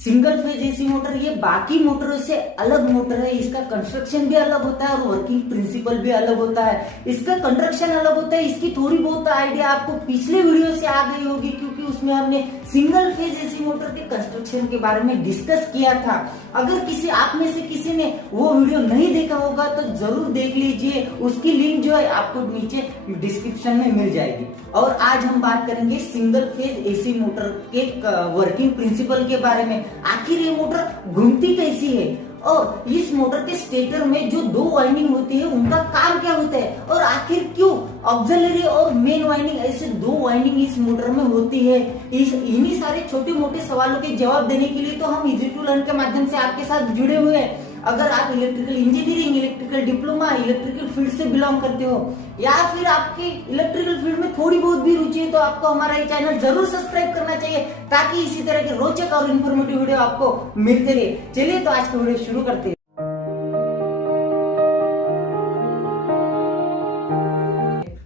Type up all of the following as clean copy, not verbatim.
Single phase AC motor ये बाकी मोटरों से अलग मोटर है। इसका कंस्ट्रक्शन भी अलग होता है और वर्किंग प्रिंसिपल भी अलग होता है। इसका कंस्ट्रक्शन अलग होता है। इसकी थोड़ी बहुत आइडिया आपको पिछले वीडियो से आ गई होगी, क्योंकि उसमें हमने सिंगल फेज एसी मोटर के कंस्ट्रक्शन के बारे में डिस्कस किया था। अगर किसी आप में से किसी ने वो वीडियो नहीं देखा होगा तो जरूर देख लीजिए। उसकी लिंक जो है आपको नीचे डिस्क्रिप्शन में मिल जाएगी। और आज हम बात करेंगे सिंगल फेज एसी मोटर के वर्किंग प्रिंसिपल के बारे में। आखिर ये मोटर घूमती कैसी है और इस मोटर के स्टेटर में जो दो वाइंडिंग होती है उनका काम क्या होता है, और आखिर क्यों ऑक्सिलरी और मेन वाइंडिंग ऐसे दो वाइंडिंग इस मोटर में होती है। इन्हीं सारे छोटे मोटे सवालों के जवाब देने के लिए तो हम इजी टू लर्न के माध्यम से आपके साथ जुड़े हुए हैं। अगर आप electrical engineering, electrical diploma, electrical field से बिलोंग करते हो या फिर आपके इलेक्ट्रिकल फील्ड में थोड़ी बहुत भी रुचि है, तो आपको हमारा ये चैनल जरूर सब्सक्राइब करना चाहिए, ताकि इसी तरह के रोचक और इन्फॉर्मेटिव वीडियो आपको मिलते रहे। चलिए तो आज का वीडियो शुरू करते हैं।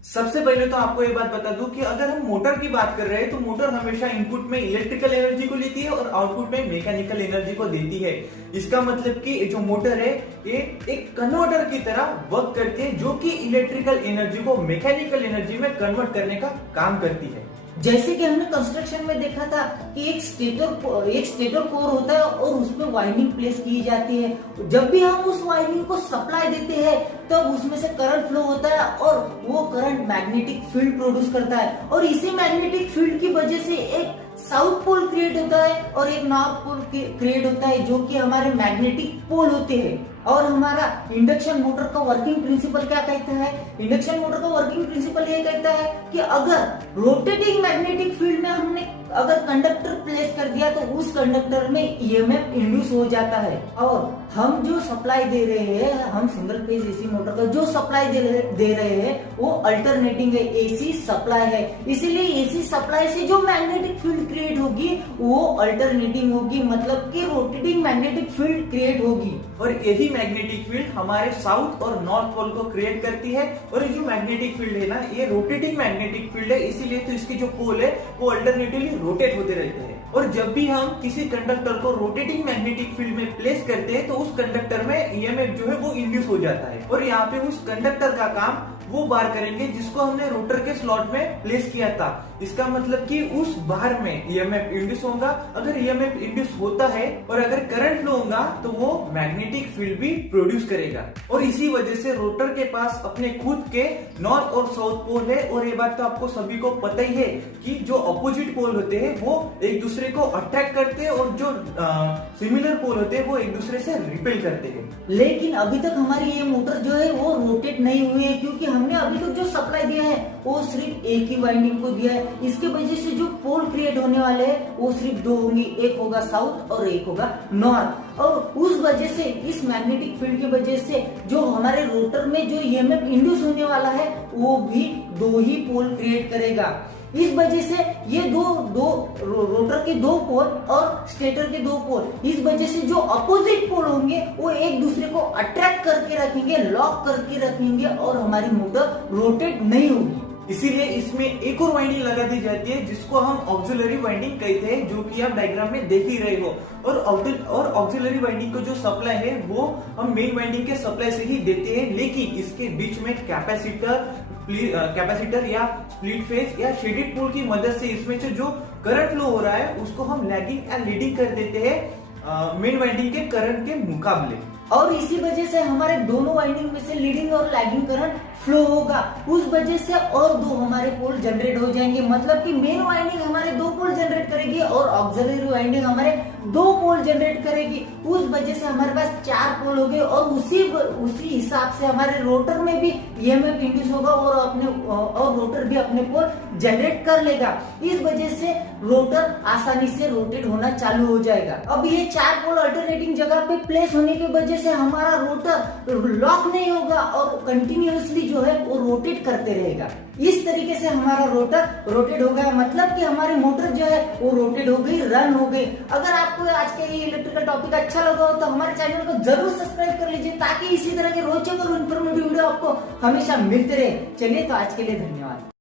सबसे पहले तो आपको ये बात बता दूं कि अगर हम मोटर की बात कर रहे हैं तो मोटर हमेशा इनपुट में इलेक्ट्रिकल एनर्जी को लेती है और आउटपुट में मैकेनिकल एनर्जी को देती है। इसका मतलब कि जो मोटर है ये एक कन्वर्टर की तरह वर्क करती है, जो कि इलेक्ट्रिकल एनर्जी को मैकेनिकल एनर्जी में कन्वर्ट करने का काम करती है। जैसे कि हमने कंस्ट्रक्शन में देखा था कि एक स्टेटर कोर होता है और उसमें वाइंडिंग प्लेस की जाती है। जब भी हम उस वाइंडिंग को सप्लाई देते हैं तब उसमें से करंट फ्लो होता है और वो करंट मैग्नेटिक फील्ड प्रोड्यूस करता है, और इसी मैग्नेटिक फील्ड की वजह से एक साउथ पोल क्रिएट होता है और एक नॉर्थ पोल क्रिएट होता है, जो कि हमारे मैग्नेटिक पोल होते हैं। और हमारा इंडक्शन मोटर का वर्किंग प्रिंसिपल क्या कहता है? इंडक्शन मोटर का वर्किंग प्रिंसिपल ये कहता है कि अगर रोटेटिंग मैग्नेटिक फील्ड में हमने अगर कंडक्टर प्लेस कर दिया तो उस कंडक्टर में ईएमएफ इंड्यूस हो जाता है। और हम जो सप्लाई दे रहे हैं, हम सिंगल फेज एसी मोटर का जो सप्लाई दे रहे हैं वो अल्टरनेटिंग है, एसी सप्लाई है। इसीलिए एसी सप्लाई से जो मैग्नेटिक फील्ड क्रिएट होगी वो अल्टरनेटिंग होगी, मतलब कि रोटेटिंग मैग्नेटिक फील्ड क्रिएट होगी। और यही मैग्नेटिक फील्ड हमारे साउथ और नॉर्थ पोल को क्रिएट करती है। और ये जो मैग्नेटिक फील्ड है ना, ये रोटेटिंग मैग्नेटिक फील्ड है, इसीलिए तो इसके जो पोल है वो अल्टरनेटिवली रोटेट होते रहते हैं। और जब भी हम किसी कंडक्टर को रोटेटिंग मैग्नेटिक फील्ड में प्लेस करते हैं तो उस कंडक्टर में ईएमएफ जो है वो इंड्यूस हो जाता है। और यहाँ पे उस कंडक्टर का काम वो बार करेंगे जिसको हमने रोटर के स्लॉट में प्लेस किया था। इसका मतलब कि उस बार में ईएमएफ इंड्यूस होगा। अगर ईएमएफ इंड्यूस होता है और अगर करंट फ्लो होगा तो वो मैग्नेटिक फील्ड भी प्रोड्यूस करेगा। और इसी वजह से रोटर के पास अपने खुद के नॉर्थ और साउथ पोल है। और ये बात तो आपको सभी को पता ही है कि जो अपोजिट पोल होते हैं वो एक दूसरे को अट्रैक्ट करते हैं और जो सिमिलर पोल होते हैं वो एक दूसरे से रिपेल करते हैं। लेकिन अभी तक हमारी ये मोटर जो है वो रोटेट नहीं हुई है, क्योंकि हमने अभी तक जो सप्लाई दिया है वो सिर्फ एक ही वाइंडिंग को दिया है। इसके वजह से जो पोल क्रिएट होने वाले हैं वो सिर्फ दो होंगे, एक होगा साउथ और एक होगा नॉर्थ। और उस वजह से, इस मैग्नेटिक फील्ड की वजह से जो हमारे रोटर में जो ईएमएफ इंड्यूस होने वाला है वो भी दो ही पोल क्रिएट करेगा। इस वजह से ये दो रोटर के दो पोल और स्टेटर के दो पोल, इस वजह से जो अपोजिट पोल होंगे वो एक दूसरे को अट्रैक्ट करके रखेंगे, लॉक करके रखेंगे और हमारी मोटर रोटेट नहीं होगी। इसीलिए इसमें एक और वाइंडिंग लगा दी जाती है जिसको हम ऑक्सिलरी वाइंडिंग कहते हैं, जो कि आप डायग्राम में देख ही रहे हो। और ऑक्सिलरी वाइंडिंग को जो सप्लाई है वो हम मेन वाइंडिंग के सप्लाई से ही देते हैं, लेकिन इसके बीच में कैपेसिटर या स्प्लिट फेज या शेडेड पोल की मदद से इसमें से जो करंट फ्लो हो रहा है उसको हम लैगिंग या लीडिंग कर देते हैं मेन वाइंडिंग के करंट के मुकाबले। और इसी वजह से हमारे दोनों वाइंडिंग में से लीडिंग और लैगिंग करंट फ्लो होगा। उस वजह से और दो हमारे पोल जनरेट हो जाएंगे, मतलब कि मेन वाइंडिंग हमारे दो पोल जनरेट करेगी और ऑक्सिलरी वाइंडिंग हमारे दो पोल जनरेट करेगी। उस वजह से हमारे पास चार पोल हो गए और उसी हिसाब से हमारे रोटर में भी ईएमएफ इंड्यूस होगा और रोटर भी अपने पोल जनरेट कर लेगा। इस वजह से रोटर आसानी से रोटेट होना चालू हो जाएगा। अब ये चार पोल अल्टरनेटिंग जगह पे प्लेस होने की वजह से हमारा रोटर लॉक नहीं होगा और कंटिन्यूअसली जो है वो रोटेट करते रहेगा। इस तरीके से हमारा रोटर रोटेट हो गया, मतलब कि हमारी मोटर जो है वो रोटेट हो गई, रन हो गई। अगर आपको आज का ये इलेक्ट्रिकल टॉपिक अच्छा लगा हो तो हमारे चैनल को जरूर सब्सक्राइब कर लीजिए, ताकि इसी तरह के रोचक और इन्फॉर्मेटिव वीडियो आपको हमेशा मिलते रहे। चलिए तो आज के लिए धन्यवाद।